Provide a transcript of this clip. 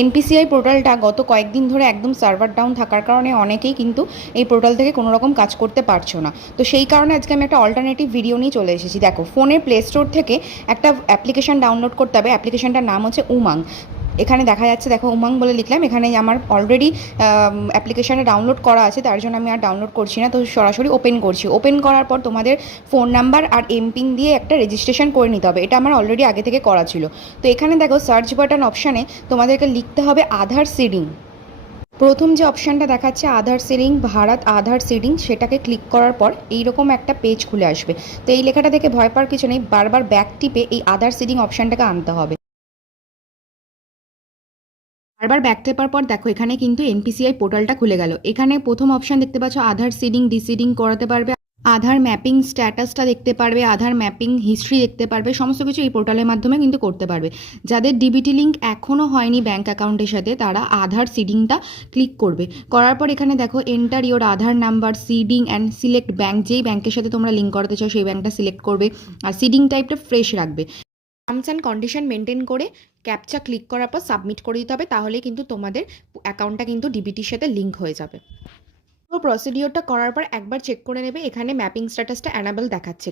NPCI পোর্টালটা গত কয়েকদিন ধরে একদম সার্ভার ডাউন থাকার কারণে অনেকেই কিন্তু এই পোর্টাল থেকে কোনো রকম কাজ করতে পারছো না। তো সেই কারণে আজকে আমি একটা অল্টারনেটিভ ভিডিও নিয়ে চলে এসেছি। দেখো, ফোনের প্লে স্টোর থেকে একটা অ্যাপ্লিকেশন ডাউনলোড করতে হবে। অ্যাপ্লিকেশনটার নাম হচ্ছে উমাং। এখানে দেখা যাচ্ছে, দেখো উমাং বলে লিখলাম, এখানে আমার অলরেডি অ্যাপ্লিকেশানে ডাউনলোড করা আছে, তার জন্য আমি আর ডাউনলোড করছি না। তো সরাসরি ওপেন করছি। ওপেন করার পর তোমাদের ফোন নাম্বার আর এমপিন দিয়ে একটা রেজিস্ট্রেশন করে নিতে হবে। এটা আমার অলরেডি আগে থেকে করা ছিল। তো এখানে দেখো সার্চ বাটন অপশানে তোমাদেরকে লিখতে হবে আধার সিডিং। প্রথম যে অপশানটা দেখাচ্ছে আধার সিডিং ভারত আধার সিডিং, সেটাকে ক্লিক করার পর এইরকম একটা পেজ খুলে আসবে। তো এই লেখাটা দেখে ভয় পাওয়ার কিছু নেই, বারবার ব্যাক টিপে এই আধার সিডিং অপশানটাকে আনতে হবে। বারবার ব্যাক টেপার পর দেখো এখানে কিন্তু এনপিসিআই পোর্টালটা খুলে গেল। এখানে প্রথম অপশান দেখতে পাচ্ছ আধার সিডিং ডিসিডিং করাতে পারবে, আধার ম্যাপিং স্ট্যাটাসটা দেখতে পারবে, আধার ম্যাপিং হিস্ট্রি দেখতে পারবে। সমস্ত কিছু এই পোর্টালের মাধ্যমে কিন্তু করতে পারবে। যাদের ডিবিটি লিঙ্ক এখনও হয়নি ব্যাঙ্ক অ্যাকাউন্টের সাথে, তারা আধার সিডিংটা ক্লিক করবে। করার পর এখানে দেখো enter your Aadhaar number seeding and select bank. যেই ব্যাঙ্কের সাথে তোমরা লিঙ্ক করাতে চাও সেই ব্যাঙ্কটা সিলেক্ট করবে, আর সিডিং টাইপটা ফ্রেশ রাখবে। টার্মস অ্যান্ড কন্ডিশন মেনটেন করে ক্যাপচা ক্লিক করার পর সাবমিট করে দিতে হবে। তাহলেই কিন্তু তোমাদের অ্যাকাউন্টটা কিন্তু ডিবিটির সাথে লিঙ্ক হয়ে যাবে। তো প্রসিডিওরটা করার পর একবার চেক করে নেবে এখানে ম্যাপিং স্ট্যাটাসটা অ্যানাবেল দেখাচ্ছে।